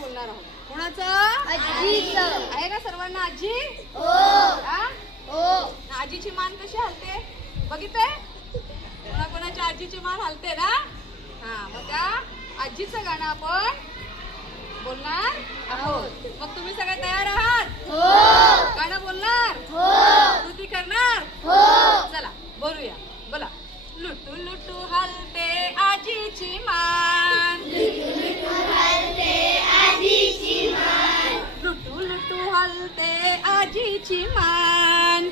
बोलणार आहोत. कुणाचं? आजीचं. आहे का सर्वांना आजी? हो. हा? हो. आजीची मान कशी हलते बघितलंय? कोणाकोणाच्या आजीची मान हलते ना? हा, मग त्या आजीचं गाणं आपण बोलणार आहोत. मग तुम्ही सगळे तयार आहात? हो. गाणं बोलणार? हो. कृती करणार? हो. चला बोलूया. बोला. लुटू लुटू हलते आजीची मान. हलते आजीची मान. लुटू लुटू हलते आजीची मान.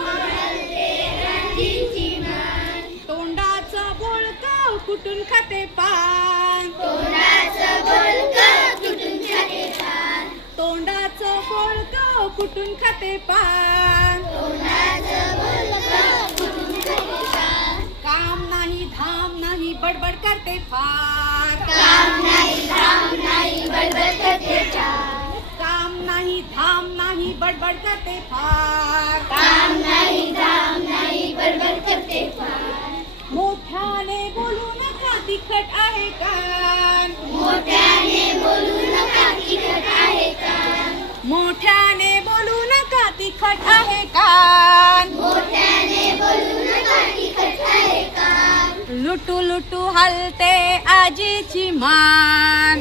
हलते आजीची मान. तोंडाचं बोळकं कुठून खाते पान. तोंडाचं बोलकं कुठून खाते पान. तोंडाचं बोळकं कुठून खाते पान. तोंडाचं बोलकं कुठून खाते पान. काम नाही धाम नाही बडबड करते फार. काम नाही धाम नाही बडबड करते फार. काम नाही धाम नाही बडबड करते फार. काम नाही धाम नाही बडबड करते फार. मोठ्याने बोलू नका तिखट आहे कान. मोठ्याने बोलू नका तिखट आहे कान. मोठ्याने बोलू नका तिखट आहे कान. मोठ्याने बोलू नका तिखट आहे कान. लुटू लुटू हलते आजीची मान.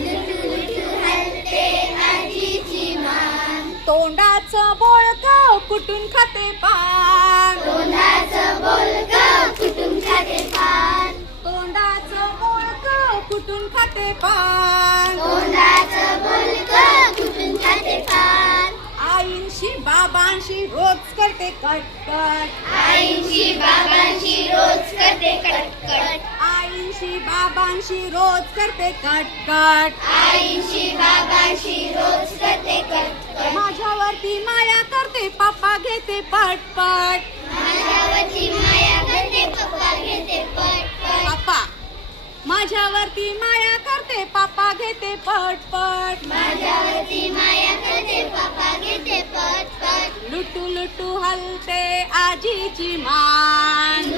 हलते आजीची मान. तोंडाचं बोळकं कुठून खाते पान. तोंडाचं बोलकं कुठून खाते पान. तोंडाचं बोळकं कुठून खाते पान. तोंडाचं बोलकं कुठून खाते पान. आईंशी बाबांशी रोज करते कटकट. आईंशी बाबांशी रोज करते कटकट. आईंशी बाबांशी रोज करते कटकट. आईंशी बाबांशी रोज करते कटकट. माझ्यावरती माया करते पप्पा घेते पटपट. माझ्यावरती माया करते पप्पा घेते पटपट. पप्पा माझ्यावरती माया करते पप्पा घेते पटपट. माझ्यावरती माया करते पप्पा घेते पटपट. लुटू लुटू हलते आजीची मान.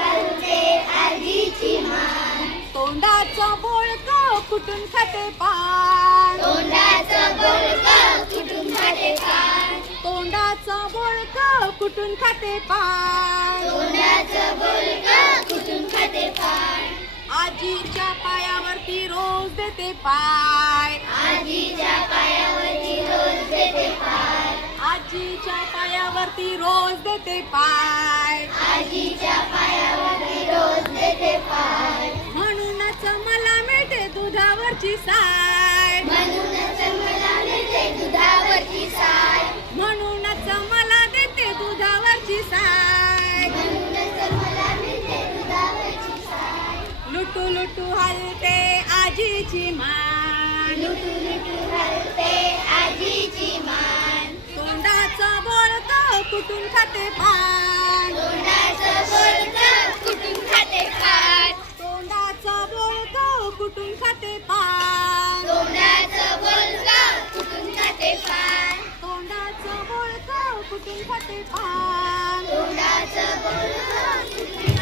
हलते आजीची मान. तोंडाचं बोळकं कुठून खाते पान. तोंडाचं बोलकं कुठून खाते पान. तोंडाचं बोळकं कुठून खाते पान. तोंडाचं बोलकं कुठून खाते पान. आजीच्या पायावरती रोज देते पाय. आजीच्या पायावरती रोज देते पाय. आजीच्या पायावरती रोज देते पाय. आजीच्या पायावरती रोज देते पाय. म्हणूनच मला मिळते दुधावरची साय. म्हणूनच मला मिळते दुधावरची साय. म्हणूनच मला देते दुधावरची साय. म्हणूनच मला मिळते दुधावरची साय. लुटू लुटू हलते आजीची मान. लुटू लुटू हलते आजीची मान. तोंडाचं बोळकं कुठून खाते पान. तोंडाचं बोलकं कुठून खाते पान. तोंडाचं बोळकं कुठून खाते पान. तोंडाचं बोलकं कुठून खाते पान. तोंडाचं बोळकं कुठून खाते पान. तोंडाचं बोलकं कुठून